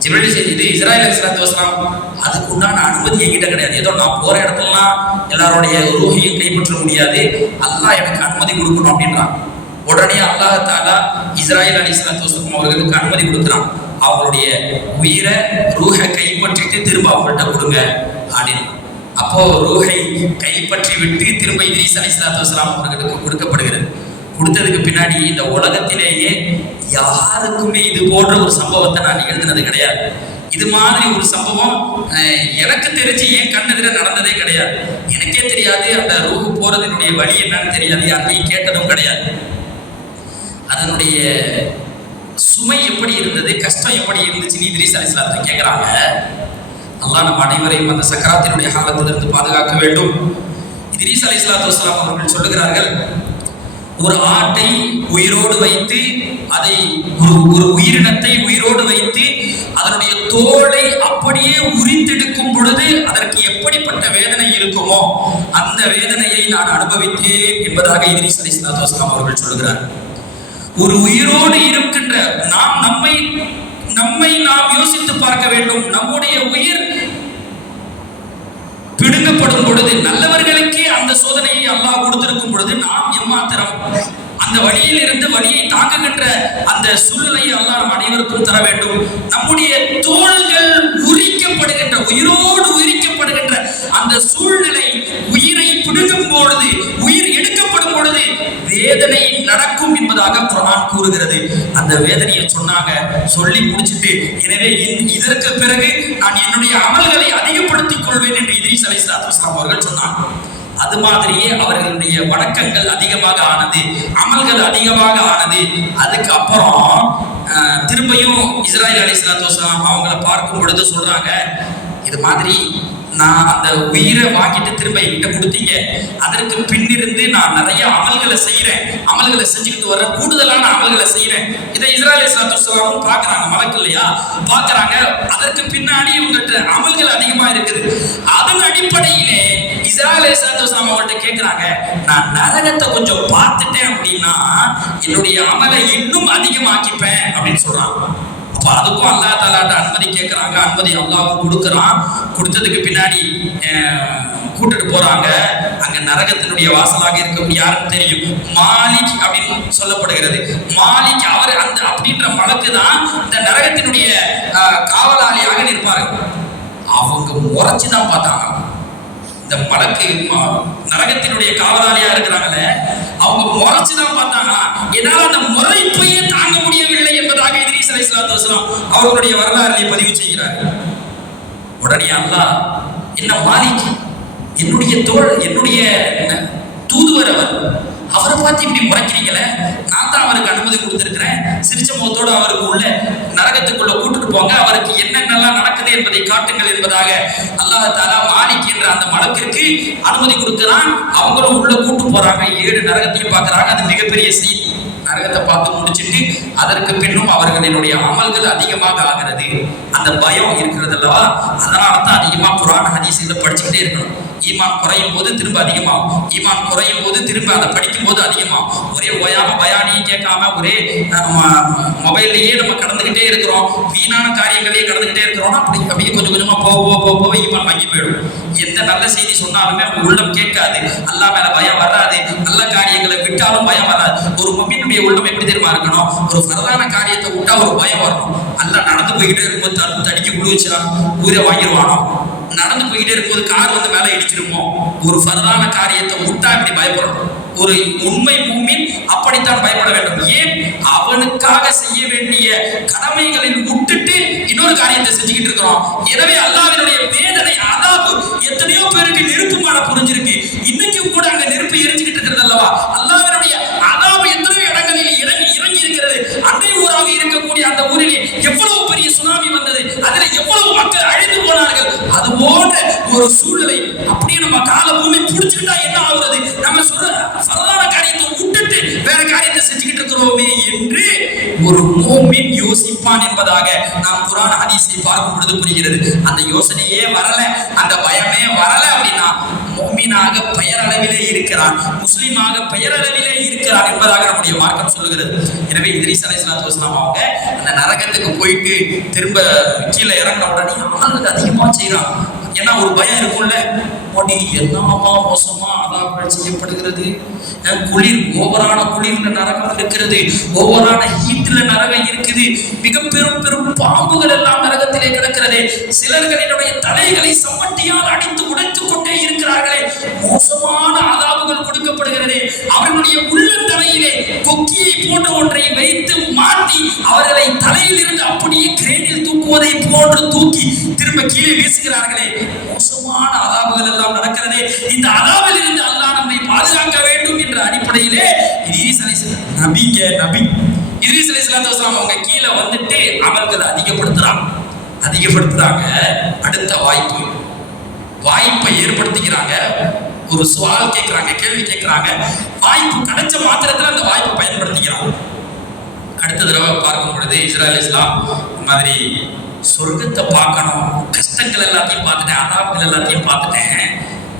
ஜிப்ரீல் இது இஸ்ராயில் அலைஹிஸ்ஸலாத்து வஸலாம் அதுக்கு உண்டான அனுமதி என்கிட்ட கிடையாது. ஏதோ நான் போற இடத்துலலாம் எல்லாருடைய ரூஹையும் கைப்பற்ற முடியாது, அல்லாஹ் எனக்கு அனுமதி கொடுக்கணும் அப்படின்றான். உடனே அல்லாஹ் தஆலா இஸ்ராயில் அலைஹிஸ்ஸலாத்து வஸலாம் அவர்களுக்கு அனுமதி கொடுக்குறான். அவங்களுடைய உயிரை ரூஹை கைப்பற்றிட்டு திரும்ப அவங்கள்ட்ட கொடுங்க அப்படின்னு. அப்போ ரூஹை கைப்பற்றி விட்டு திரும்ப இத்ரீஸ் அலைஹிஸ்ஸலாத்து வஸலாம் அவர்களுக்கு கொடுக்கப்படுகிறது. கொடுத்ததுக்கு பின்னாடி இந்த உலகத்திலேயே யாருக்குமே இது போன்ற ஒரு சம்பவத்தை நான் எழுதினது கிடையாது. இது மாதிரி ஒரு சம்பவம் எனக்கு தெரிஞ்சு என் கண்ணெதிர நடந்ததே கிடையாது. எனக்கே தெரியாது, அந்த ரூஹ் போறதனுடைய வழி என்னன்னு தெரியாது, யாரையும் கேட்டதும் கிடையாது. அதனுடைய சுமை எப்படி இருந்தது, கஷ்டம் எப்படி இருந்துச்சுன்னு இத்ரீஸ் அலைஹிஸ்ஸலாம் கேட்கிறாங்க. அல்லாஹ் நம்ம அனைவரையும் அந்த சக்கராத்தினுடைய காலத்திலிருந்து பாதுகாக்க வேண்டும். இத்ரீஸ் அலைஹிஸ்ஸலாத்து வஸலாம் அவர்கள் சொல்லுகிறார்கள், ஒரு ஆட்டை உயிரோடு வைத்து, அதை ஒரு உயிரினத்தை உயிரோடு வைத்து அதனுடைய தோலை அப்படியே உரித்தெடுக்கும் பொழுது அதற்கு எப்படிப்பட்ட வேதனை இருக்குமோ அந்த வேதனையை நான் அனுபவித்தேன் என்பதாக இத்ரீஸ் அலைஹிஸ்ஸலாத்து வஸலாம் அவர்கள் சொல்கிறார். ஒரு உயிரோடு இருக்கின்ற நம்மை நாம் யோசித்து பார்க்க வேண்டும். நம்முடைய உயிர் பிடுங்கப்படும் பொழுது, நல்லவர்களுக்கே அந்த சோதனையை அல்லாஹ் கொடுத்திருக்கும் பொழுது நாம் எம்மாத்திரம் அந்த வழியில் இருந்து வழியை தாக்குகின்ற அந்த சூழ்நிலையை அல்லாஹ் நம் அனைவருக்கும் தர வேண்டும். நம்முடைய தோள்கள் உரிக்கப்படுகின்ற, உயிரோடு உரிக்கப்படுகின்ற அந்த சூழ்நிலை, உயிரை பிடுங்கும் பொழுது, உயிர் எடுக்கப்படும் பொழுது வேதனை நடக்கும் என்பதாக குர்ஆன் கூறுகிறது. அந்த வேதனையை சொன்னாங்க. சொல்லி முடிச்சுட்டு, எனவே இதற்கு பிறகு நான் என்னுடைய அமல்களை அதிகப்படுத்திக் கொள்வேன் என்று இத்ரீஸ் அலைஹிஸ்ஸலாத்து வஸலாம் அவர்கள் சொன்னாங்க. அது மாதிரியே அவர்களுடைய வணக்கங்கள் அதிகமாக ஆனது, அமல்கள் அதிகமாக ஆனது. அதுக்கு அப்புறம் திரும்பியும் இஸ்ராயில் அலைஹிஸ்ஸலாத்து வஸலாம் அவங்கள பார்க்கும் பொழுது சொல்றாங்க, இது மாதிரி நான் அந்த உயிரை வாங்கிட்டு திரும்ப என்கிட்ட கொடுத்தீங்க, அதற்கு பின்னிருந்து நான் நிறைய அமல்களை செய்யறேன், அமல்களை செஞ்சுக்கிட்டு வர, கூடுதலான அமல்களை செய்யறேன். இதை இஸ்ராயேல் ஸல்லல்லாஹு பாக்குறாங்க, மலக்கு இல்லையா, பாக்குறாங்க. அதற்கு பின்னாடி இவங்ககிட்ட அமல்கள் அதிகமா இருக்குது. அதன் அடிப்படையிலே இஸ்ராயேல் ஸல்லல்லாஹு அவங்கள்ட்ட கேட்கிறாங்க, நான் நரகத்தை கொஞ்சம் பார்த்துட்டேன் அப்படின்னா என்னுடைய அமலை இன்னும் அதிகமாக்கிப்பேன் அப்படின்னு சொல்றாங்க. அப்ப அதுக்கும் அல்லாஹ் தஆலாட்ட அனுமதி கேட்கறாங்க. அனுமதி அல்லாஹ் கொடுக்கறான். கொடுத்ததுக்கு பின்னாடி கூட்டிட்டு போறாங்க. அங்க நரகத்தினுடைய வாசலாக இருக்கக்கூடிய யாருக்கு தெரியும், மாலிக் அப்படின்னு சொல்லப்படுகிறது. மாலிக் அவர் அந்த அப்படின்ற மலக்கு தான் இந்த நரகத்தினுடைய காவலாளியாக நிற்பாரு. அவங்க முறைச்சுதான் பார்த்தாங்க. இந்த மலக்கு நரகத்தினுடைய காவலாளியா இருக்கிறாங்களே, அவங்க முறைச்சுதான் பார்த்தாங்க. என்னால அந்த முறைப்பையே தாங்க முடியவில்லை என்பதாக இத்ரீஸ் அலைஹிஸ்ஸலாத்து வஸலாம் அவர்களுடைய வரலாறுகளை பதிவு செய்கிறார்கள். உடனே அல்லாஹ், என்ன மாலிக், என்னுடைய என்னுடைய தூதுவர் அவரை பார்த்து இப்படி முறைக்கிறீங்களே, நான் தான் அவருக்கு அனுமதி கொடுத்திருக்கிறேன். சிரிச்ச முகத்தோடு அவருக்கு உள்ள நரகத்துக்குள்ள கூட்டிட்டு போங்க, அவருக்கு என்னென்னலாம் நடக்குது என்பதை காட்டுங்கள் என்பதாக அல்லாஹ் தஆலா மாலிக் என்ற அந்த மலக்கிற்கு அனுமதி கொடுக்கிறான். அவங்களும் உள்ள கூட்டு போறாங்க. 7 நரகத்தையும் பார்க்கறாங்க. அது மிகப்பெரிய செய்தி. நரகத்தை பார்த்து முடிச்சுட்டு அதற்கு பின்னும் அவர்களினுடைய அமல்கள் அதிகமாக ஆகிறது. அந்த பயம் இருக்கிறது அல்லவா, அதனால தான் அதிகமா குர்ஆன் ஹதீஸ்களை படிச்சுக்கிட்டே இருக்கணும். ஈமான் குறையும் போது திரும்ப அதிகமாகும், ஈமான் குறையும் போது திரும்ப அதை படிக்கும் போது அதிகமாகும். ஒரே ஓயாம பயானியும் கேட்காம ஒரே மொபைல்லையே நம்ம கடந்துகிட்டே இருக்கிறோம், வீணான காரியங்களையே கடந்துகிட்டே இருக்கிறோம்னா அப்படியே கொஞ்சம் கொஞ்சமா போக ஈமான் வாங்கி போயிடும். எந்த நல்ல செய்தி சொன்னாலுமே உள்ளம் கேட்காது, அல்லாஹ் மேல பயம் வராது, நல்ல காரியங்களை விட்டாலும் பயம் வராது. ஒரு முஃமினுடைய உள்ளம் எப்படி தெரியுமா இருக்கணும், ஒரு ஃபர்தான காரியத்தை விட்டா ஒரு பயம் வரணும். அல்லாஹ் நடந்து போய்கிட்டே இருக்கும்போது தடிக்க விழுவச்சா ஊரே வாங்கிடுவானோ, நடந்து போய்கிட்டே இருக்கும்போது கார் வந்து மேலே இடிச்சிருமோ, ஒரு ஃபர்தான காரியத்தை விட்டா இப்படி பயப்படணும். ஒரு உண்மை மூமின் அப்படித்தான் பயப்பட வேண்டும். ஏன், அவனுக்காக செய்ய வேண்டிய கடமைகளில் விட்டுட்டு இன்னொரு காரியத்தை செஞ்சுக்கிட்டு இருக்கிறோம். எனவே அல்லாஹ்வினுடைய வேதனை அதாபு எத்தனையோ பேருக்கு நெருப்புமான புரிஞ்சிருக்கு. இன்னைக்கும் கூட அங்க நெருப்பு எரிஞ்சுக்கிட்டு இருக்கிறது அல்லவா. அல்லாஹ்வினுடைய அதாபு எத்தனையோ இடங்களில் இறங்கி இருக்கிறது. அண்டை ஊராக இருக்கக்கூடிய அந்த ஊரிலே எவ்வளவு பெரிய சுனாமி வந்தது, அதுல எவ்வளவு மக்கள் அழிந்து போனார்கள். அது போன்ற ஒரு சூழ்நிலை அப்படியே நம்ம கால பூமி புடிச்சுக்கிட்டா என்ன ஆகுறது, நம்ம சொல்ற சரதான காரியத்தை விட்டுட்டு வேற காரியத்தை செஞ்சுக்கிட்டு இருக்கிறோமே என்று ஒரு மூமின் யோசிப்பான் என்பதாக நாம் குர்ஆன் ஹதீஸை பார்க்கும் பொழுது புரிகிறது. அந்த யோசனையே வரல, அந்த பயமே வரல அப்படின்னா மூமினாக பெயரளவிலே இருக்கிறான், முஸ்லிமாக பெயரளவிலே இருக்கிறான் என்பதாக நம்முடைய மார்க்கம் சொல்லுகிறது. எனவே இத்ரீஸ் அலைஹிஸ்ஸலாத்து வஸலாம் அவங்க அந்த நரகத்துக்கு போயிட்டு திரும்ப கீழே இறங்கின உடனே அமல்கள் அதிகமா செய்யறான். ஏன்னா ஒரு பயம் இருக்கும்ல, பொடி என்னமா மோசமா அதாபங்கள் செய்யப்படுகிறது, குளிர் ஓவரான குளிர்ல நரகம் இருக்கிறது, ஓவரான ஹீட்ல நரகம் இருக்குது, மிக பெரும் பெரும் பாம்புகள் எல்லாம் நரகத்திலே கிடக்கிறது, சிலர்களினுடைய தலைகளை சம்மட்டியால் அடித்து உடைத்துக் கொண்டே இருக்கிறார்களே, மோசமான அதாபுகள் கொடுக்கப்படுகிறது. அவர்களுடைய உள்ளத்தலையிலே கொக்கியை போன்ற ஒன்றை வைத்து மாட்டி அவர்களை தலையில் இருந்து அப்படியே கிரேனில் தூக்குவதை போன்று தூக்கி திரும்ப கீழே வீசுகிறார்களே, மோசமான அதாபுகள் எல்லாம் நடக்கிறதே. இந்த அதாபில் இருந்து அல்லாஹ் நம்மை பாதுகாக்க வேண்டும் என்ற அடிப்படையிலே இத்ரீஸ் அலைஹிஸ்ஸலாம் நபி இத்ரீஸ் அலைஹிஸ்ஸலாத்து வஸலாம் அவங்க கீழே வந்துட்டு அமல்களை அதிகப்படுத்துறாங்க. அடுத்த வாய்ப்பை ஏற்படுத்திக்கிறாங்க. ஒரு சவால் கேட்கிறாங்க, கேள்வி கேட்கிறாங்க. வாய்ப்பு கிடைச்ச மாத்திரத்துல அந்த வாய்ப்பை பயன்படுத்திக்கிறாங்க. அடுத்த தடவை பார்க்கும் பொழுது இஸ்ராயேல் அலைஹிஸ்ஸலாம் மாதிரி சொர்க்கத்தை பார்க்கணும், கஷ்டங்கள் எல்லாத்தையும் பார்த்துட்டேன், அதாபுகள் எல்லாத்தையும் பார்த்துட்டேன்,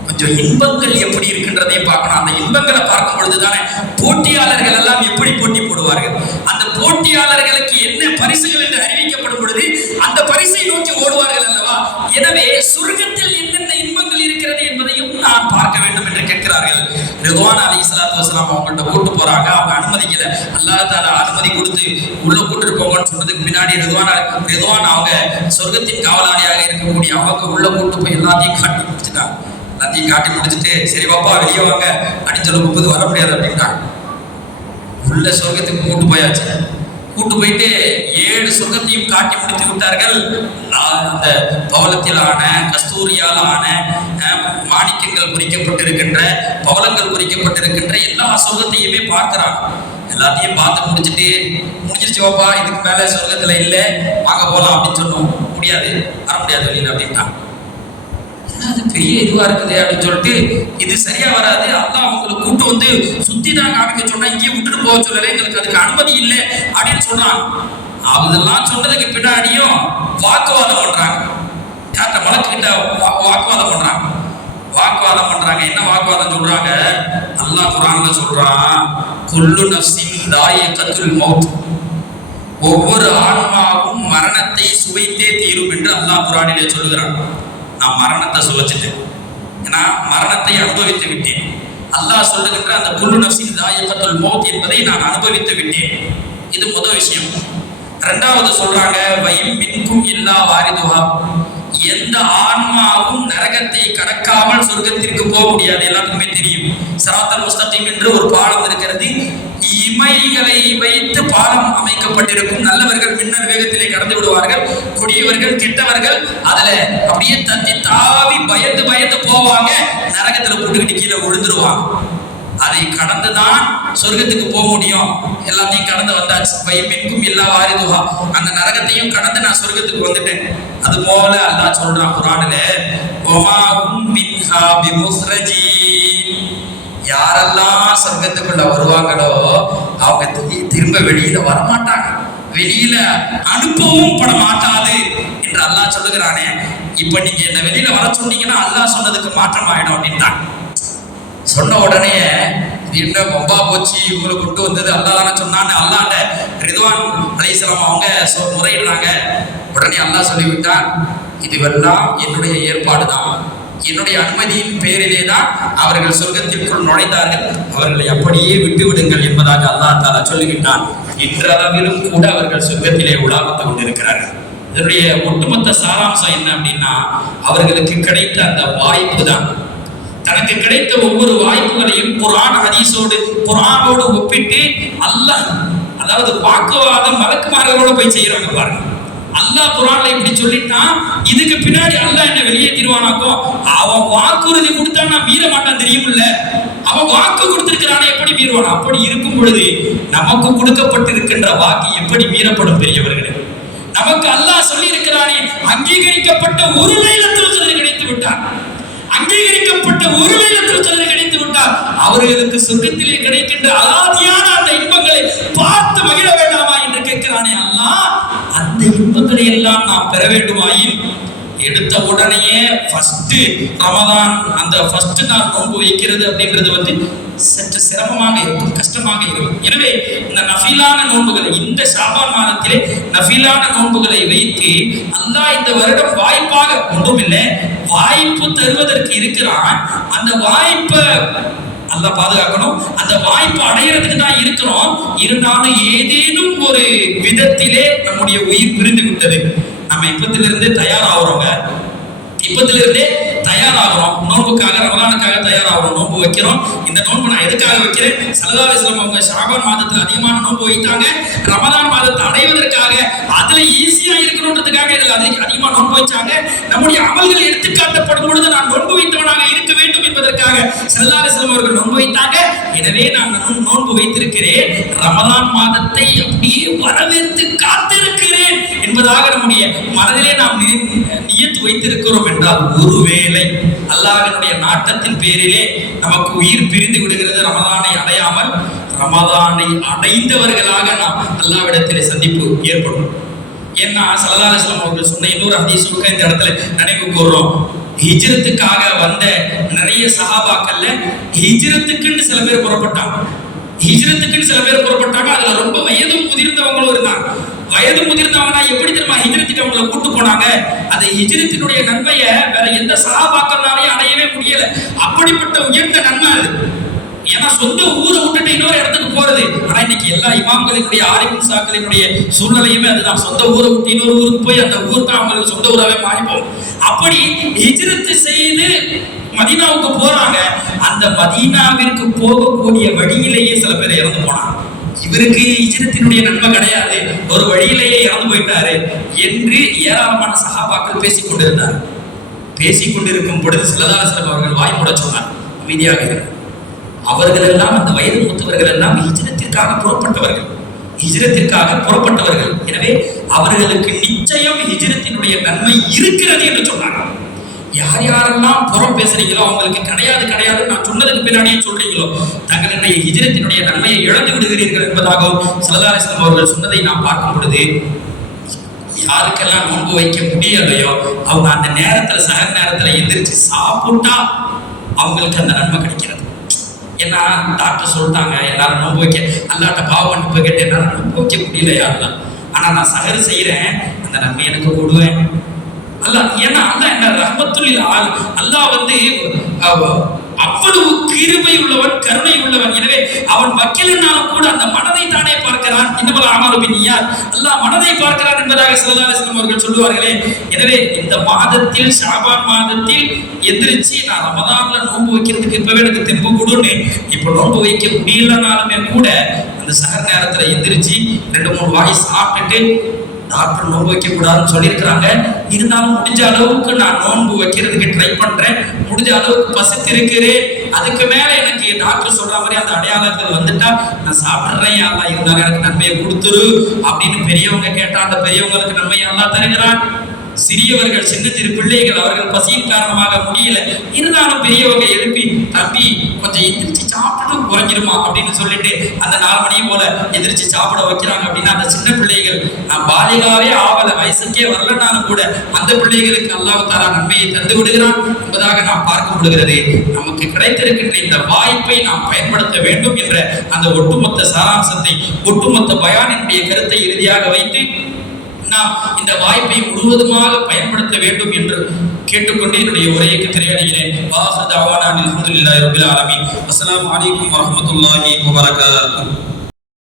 கொஞ்சம் இன்பங்கள் எப்படி இருக்கின்றதையும் பார்க்கணும். அந்த இன்பங்களை பார்க்கும் பொழுதுதானே போட்டியாளர்கள் எல்லாம் எப்படி போட்டி போடுவார்கள், அந்த போட்டியாளர்களுக்கு என்ன பரிசுகள் என்று அறிவிக்கப்படும் பொழுது அந்த பரிசை நோக்கி ஓடுவார்கள் அல்லவா. எனவே சொர்க்கத்தில் என்னென்ன இன்பங்கள் இருக்கிறது என்பதையும் நான் பார்க்க வேண்டும் என்று கேட்கிறார்கள். ரிதுவான் அலைஹிஸ்ஸலாத்து வஸலாம் அவங்கள்ட்ட கூட்டு போறாங்க. அவங்க அனுமதிக்கல, அல்லாஹ் தஆலா அனுமதி கொடுத்து உள்ள கூட்டிட்டு போங்கன்னு சொன்னதுக்கு பின்னாடி ரிதுவான் அவங்க சொர்க்கத்தின் காவலாளியாக இருக்கக்கூடிய அவங்க உள்ள கூட்டு போய் எல்லாத்தையும் காட்டி முடிச்சுட்டாங்க. எல்லாத்தையும் காட்டி முடிச்சுட்டு சரி பாப்பா வெளியே வாங்க அப்படின்னு சொல்ல 30 வர முடியாது அப்படின்ட்டாங்க. உள்ள சொர்க்கத்துக்கு கூட்டு போயாச்சு. கூட்டு போயிட்டு 7 சொர்க்கத்தையும் காட்டி முடித்து விட்டார்கள். அந்த பவளத்திலான கஸ்தூரியால் ஆன மாணிக்கங்கள் பொறிக்கப்பட்டிருக்கின்ற பவளங்கள் பொறிக்கப்பட்டிருக்கின்ற எல்லா சொர்க்கத்தையுமே பார்க்கிறாங்க. எல்லாத்தையும் பார்த்து முடிஞ்சிருச்சு பாப்பா, இதுக்கு மேல சொர்க்கத்துல இல்லை, வாங்க போலாம் அப்படின்னு சொன்னோம். முடியாது, வர முடியாது வெளியில அப்படின்ட்டாங்க. என்ன அது பெரிய இதுவா இருக்குது அப்படின்னு சொல்லிட்டு இது சரியா வராது, அல்லாஹ் அவங்களை கூட்டு வந்து சுத்தி தான் காமிக்க சொன்னா, இங்கேயே விட்டுட்டு போக சொல்லல, எங்களுக்கு அதுக்கு அனுமதி இல்லை அப்படின்னு சொல்றாங்க. அதெல்லாம் சொன்னதுக்கு பின்னாடியும் வாக்குவாதம் பண்றாங்க. யார்கிட்ட? மலக்குகிட்ட வாக்குவாதம் பண்றாங்க. என்ன வாக்குவாதம் சொல்றாங்க? அல்லாஹ் குர்ஆன்ல சொல்றான், குல்லு நஃப்ஸின் தாயிகத்துல் மௌத், ஒவ்வொரு ஆன்மாவும் மரணத்தை சுவைத்தே தீரும் என்று அல்லாஹ் குர்ஆனிலே சொல்லுகிறான். நான் மரணத்தை சுவைச்சிட்டேன், ஏன்னா மரணத்தை அனுபவித்து விட்டேன். அல்லாஹ் சொல்லுகின்ற அந்த குல்லு நஃப்ஸின் தாயிகத்துல் மௌத் என்பதை நான் அனுபவித்து விட்டேன். இது முதல் விஷயம். இரண்டாவது சொல்றாங்க, வயம் மின்கும் இல்லா வாரிதுஹா, எந்த ஆன்மாவும் நரகத்தை கடக்காமல் சொர்க்கத்திற்கு போக முடியாது. எல்லாத்துக்குமே தெரியும், சிராத்தல் முஸ்தகீம் என்று ஒரு பாலம் இருக்கிறது. இமைகளை வைத்து பாலம் அமைக்கப்பட்டிருக்கும். நல்லவர்கள் மின்னல் வேகத்திலே கடந்து விடுவார்கள், கொடியவர்கள் கெட்டவர்கள் அதுல அப்படியே தத்தி தாவி பயந்து பயந்து போவாங்க, நரகத்துல போட்டுக்கிட்டு கீழே விழுந்துருவாங்க. அதை கடந்துதான் சொர்க்கத்துக்கு போக முடியும். எல்லாத்தையும் கடந்து வந்தாச்சு. பயமின்கும் இல்லா வாரிதுஹா, அந்த நரகத்தையும் கடந்து நான் சொர்க்கத்துக்கு வந்துட்டேன். அது போல அல்லாஹ் சொல்றான் குர்ஆனிலே, வமாஹும் மின்ஹா பிமுஸ்ரஜீன், யாரெல்லாம் சொர்க்கத்துக்குள்ள வருவாங்களோ அவங்க திரும்ப வெளியில வரமாட்டாங்க, வெளியில அனுப்பவும் பட மாட்டாது என்று அல்லாஹ் சொல்லுகிறானே. இப்ப நீங்க என்ன வெளியில வர சொன்னீங்கன்னா அல்லாஹ் சொன்னதுக்கு மாற்றம் ஆயிடும் அப்படின்ட்டாங்க. சொன்ன உடனே என்ன பொம்பா போச்சு, இவங்களை கொண்டு வந்தது அல்லாஹ் தானே சொன்னான்னு அல்லாஹ்ட்ட ரிதுவான் அலைஹிஸ்ஸலாம் அவங்க முறையிடுறாங்க. உடனே அல்லாஹ் சொல்லிவிட்டான், இதுவெல்லாம் என்னுடைய ஏற்பாடு தான், என்னுடைய அனுமதியின் பேரிலே தான் அவர்கள் சொர்க்கத்திற்குள் நுழைந்தார்கள், அவர்களை அப்படியே விட்டு விடுங்கள் என்பதாக அல்லாஹ் தஆலா சொல்லிவிட்டான். இன்றளவிலும் கூட அவர்கள் சொர்க்கத்திலே உலாவித்துக் கொண்டிருக்கிறார்கள். இதனுடைய ஒட்டுமொத்த சாராம்சம் என்ன அப்படின்னா, அவர்களுக்கு கிடைத்த அந்த வாய்ப்பு தான், தனக்கு கிடைத்த ஒவ்வொரு வாய்ப்புகளையும் குர்ஆனோடு ஒப்பிட்டு அல்லாஹ், அதாவது வாக்குவாதம் மலக்குமார்களோட போய் செய்யறவங்க பாருங்க. அல்லாஹ் குர்ஆன்ல இப்படி சொல்லிட்டான், இதுக்கு பின்னாடி அல்லாஹ் என்ன வெளியேற்றிடுவானாக்கோ, அவன் வாக்குறுதி கொடுத்தா நான் மீற மாட்டான் தெரியுமில்ல, அவன் வாக்கு கொடுத்திருக்கிறானே எப்படி மீறுவான்? அப்படி இருக்கும் பொழுது நமக்கு கொடுக்கப்பட்டிருக்கின்ற வாக்கு எப்படி மீறப்படும்? பெரியவர்களே, நமக்கு அல்லாஹ் சொல்லி இருக்கிறானே, அங்கீகரிக்கப்பட்ட ஒரு லைலத்துல் கத்ர் கிடைத்து விட்டான், அங்கீகரிக்கப்பட்ட ஒரு லைலத்துல் கத்ர் கிடைத்து விட்டால் அவர்களுக்கு சொர்க்கத்திலே கிடைக்கின்ற அலாதியான அந்த இன்பங்களை பார்த்து மகிழ வேண்டாமா என்று கேட்கிறானே அல்லாஹ். அந்த இன்பங்களை எல்லாம் நாம் பெற வேண்டுமாயின் எடுத்த உடனேயே ஃபர்ஸ்ட் ரமதான், அந்த ஃபர்ஸ்ட் நாள் நோன்பு வைக்கிறது அப்படின்றது வந்து சற்று சிரமமாக இருக்கும், கஷ்டமாக இருக்கும். எனவே இந்த நஃபிலான நோன்புகளை, இந்த ஷாபான் மாதத்திலே நஃபிலான நோன்புகளை வைத்து அல்லாஹ் இந்த வருடம் வாய்ப்பாக, ஒன்றுமில்லை வாய்ப்பு தருவதற்கு இருக்கிறான். அந்த வாய்ப்பை அல்லாஹ் பாதுகாக்கணும். அந்த வாய்ப்பு அடையிறதுக்கு தான் இருக்கிறோம். இருந்தாலும் ஏதேனும் ஒரு விதத்திலே நம்முடைய உயிர் பிரிந்து விட்டது. நம்ம இப்பத்திலிருந்தே தயாராகிறோங்க, இப்பத்திலிருந்தே தயாராகிறோம், நோன்புக்காக ரமலானுக்காக தயாராகிறோம், நோன்பு வைக்கிறோம். இந்த நோன்பு நான் எதுக்காக வைக்கிறேன்? ஸல்லல்லாஹு அலைஹி வஸல்லம் அவங்க ஷாபான் மாதத்தில் அதிகமான நோன்பு வைத்தாங்க, ரமலான் மாதத்தை அடைவதற்காக, அதுல ஈஸியா இருக்கணும்ன்றதுக்காக அதிகமாக நோன்பு வச்சாங்க. நம்முடைய அமல்கள் எடுத்துக்காட்டப்படும் பொழுது நான் நோன்பு வைத்தவனாக இருக்க வேண்டும் என்பதற்காக ஸல்லல்லாஹு அலைஹி வஸல்லம் அவர்கள் நோன்பு வைத்தாங்க. எனவே நான் நோன்பு வைத்திருக்கிறேன், ரமலான் மாதத்தை அப்படியே வரவேற்று காத்திருக்கிறேன் என்பதாக நம்முடைய மனதிலே நாம் நியத்து வைத்திருக்கிறோம் என்றால், ஒருவேளை அல்லாஹ்வினுடைய நாட்டத்தின் பேரிலே நமக்கு உயிர் பிரிந்து விடுகிறது, ரமலானை அடையாமல், ரமலானை அடைந்தவர்களாக நாம் அல்லாஹ்விடத்திலே சந்திப்பு ஏற்படும். ஏன்னா ஸல்லல்லாஹு அலைஹி வஸல்லம் அவர்கள் சொன்ன இன்னொரு ஹதீஸ் இந்த இடத்துல நினைவு கூறுறோம். ஹிஜ்ரத்துக்காக வந்த நிறைய சஹாபாக்கள்ல ஹிஜ்ரத்துக்குன்னு சில பேர் புறப்பட்டாங்க, அதுல ரொம்ப வயது முதிர்ந்தவங்களும் இருந்தாங்க. வயது முதிர்ந்தவங்கன்னா எப்படி தெரியுமா ஹிஜ்ரத்துக்கு அவங்களை கூட்டு போனாங்க? அந்த ஹிஜ்ரத்தினுடைய நன்மையை வேற எந்த சஹாபாக்கள்னாலையும் அடையவே முடியல. அப்படிப்பட்ட உயர்ந்த நன்மை அது. ஏன்னா சொந்த ஊரை விட்டுட்டு இன்னொரு இடத்துக்கு போறது. ஆனா இன்னைக்கு எல்லா இமாம்களினுடைய ஆலிம் சாக்களினுடைய சூழ்நிலையுமே அதுதான். சொந்த ஊரை விட்டு இன்னொரு ஊருக்கு போய் அந்த ஊர் தான் அவங்களுக்கு சொந்த ஊராகவே மாறிப்போம். அப்படி ஹிஜ்ரத் செய்து மதீனாவுக்கு போறாங்க. அந்த மதீனாவிற்கு போகக்கூடிய வழியிலேயே சில பேர் இறந்து போனாங்க. இவருக்கு ஹிஜ்ரத்தினுடைய நன்மை கிடையாது, ஒரு வழியிலேயே இறந்து போயிட்டாரு என்று ஏராளமான சஹாபாக்கள் பேசிக்கொண்டிருந்தார். பேசிக்கொண்டிருக்கும் பொழுது ஸல்லல்லாஹு அலைஹி வஸல்லம் அவர்கள் வாய் மூட சொன்னார், அமைதியாக இருக்கு. அவர்கள் எல்லாம், அந்த வயது மூத்தவர்கள் எல்லாம் ஹிஜ்ரத்திற்காக புறப்பட்டவர்கள். எனவே அவர்களுக்கு நிச்சயம் ஹிஜ்ரத்தினுடைய நன்மை இருக்கிறது என்று சொன்னாங்க. யார் யாரெல்லாம் புறம் பேசுறீங்களோ அவங்களுக்கு கிடையாது நான் சொன்னதுக்கு பின்னாடியே சொல்றீங்களோ தங்களுடைய ஹிஜ்ரத்தினுடைய நன்மையை இழந்து விடுகிறீர்கள் என்பதாகவும் ஸல்லல்லாஹு அலைஹி வஸல்லம் அவர்கள் சொன்னதை நாம் பார்க்கும் பொழுது, யாருக்கெல்லாம் நோன்பு வைக்க முடியலையோ அவங்க அந்த நேரத்துல சஹர் நேரத்துல எந்திரிச்சு சாப்பிட்டா அவங்களுக்கு அந்த நன்மை கிடைக்கிறது. ஏன்னா டாக்டர் சொல்லிட்டாங்க எல்லாரும் நோன்பு வைக்க, அல்லாட்ட பாவ மன்னிப்பு கேட்டு என்னால நோன்பு வைக்க முடியலையா, ஆனா நான் சஹர் செய்யறேன், அந்த நன்மை எனக்கு கொடுவேன் அல்லாஹ். ஏன்னா அல்லாஹ் என்ன ரஹ்மத்துல் ஆல், அல்லாஹ் வந்து அவ்வளவு கிருபை உள்ளவன், கருணை உள்ளவன். எனவே அவன் வக்கீலனாலும் கூட அந்த மனதை தானே பார்க்கிறான். இன்னமல் அமாலு பின்னியாத், அல்லாஹ் மனதை பார்க்கிறான் என்பதாக ஸல்லல்லாஹு அலைஹி வஸல்லம் அவர்கள் சொல்லுவார்களே. எனவே இந்த மாதத்தில், ஷாபான் மாதத்தில் எந்திரிச்சு நான் ரமதான்ல நோன்பு வைக்கிறதுக்கு இப்பவே எனக்கு தெம்பு கொடுன்னு இப்போ நோன்பு வைக்க முடியலனாலுமே கூட அந்த சஹர் நேரத்துல எந்திரிச்சு 2-3 வாய் சாப்பிட்டுட்டு, டாக்டர் நோன்பு வைக்க கூடாதுன்னு சொல்லியிருக்கிறாங்க, இருந்தாலும் முடிஞ்ச அளவுக்கு நான் நோன்பு வைக்கிறதுக்கு ட்ரை பண்றேன், முடிஞ்ச அளவுக்கு பசித்து இருக்கிறேன், அதுக்கு மேல எனக்கு டாக்டர் சொல்ற மாதிரி அந்த அடையாளங்கள் வந்துட்டா நான் சாப்பிடுறேன், அல்லாஹ் இருந்தாலும் எனக்கு நன்மையை கொடுத்துரு அப்படின்னு பெரியவங்க கேட்டா அந்த பெரியவங்களுக்கு நன்மையை அல்லாஹ் தருகிறான். சிறியவர்கள், சின்ன சிறு பிள்ளைகள், அவர்கள் பசியின் காரணமாக முடியல, இருந்தாலும் பெரியவங்க எழுப்பி, தம்பி கொஞ்சம் எந்திரிச்சு சாப்பிட்டு குறைஞ்சிருமா அப்படின்னு சொல்லிட்டு அந்த 4 மணி போல எந்திரிச்சு சாப்பிட வைக்கிறாங்க. அப்படின்னா அந்த சின்ன பிள்ளைகள் பாலிகாவே ஆவல, வயசுக்கே வரலனாலும் கூட அந்த பிள்ளைகளுக்கு அல்லாஹ் தஆலா நன்மையை தந்து விடுகிறான் என்பதாக நாம் பார்க்க முடிகிறது. நமக்கு கிடைத்திருக்கின்ற இந்த வாய்ப்பை நாம் பயன்படுத்த வேண்டும் என்ற அந்த ஒட்டுமொத்த சாராம்சத்தை, ஒட்டுமொத்த பயானினுடைய கருத்தை இறுதியாக வைத்து நாம் இந்த வாய்ப்பை முழுவதுமாக பயன்படுத்த வேண்டும் என்று கேட்டுக்கொண்டு என்னுடைய உரைக்கு திரையடைகிறேன். வாஹிரு தஅவானா அல்ஹம்துலில்லாஹி ரப்பில் ஆலமீன். அஸ்ஸலாமு அலைக்கும் வரஹ்மத்துல்லாஹி வபரகாத்துஹு.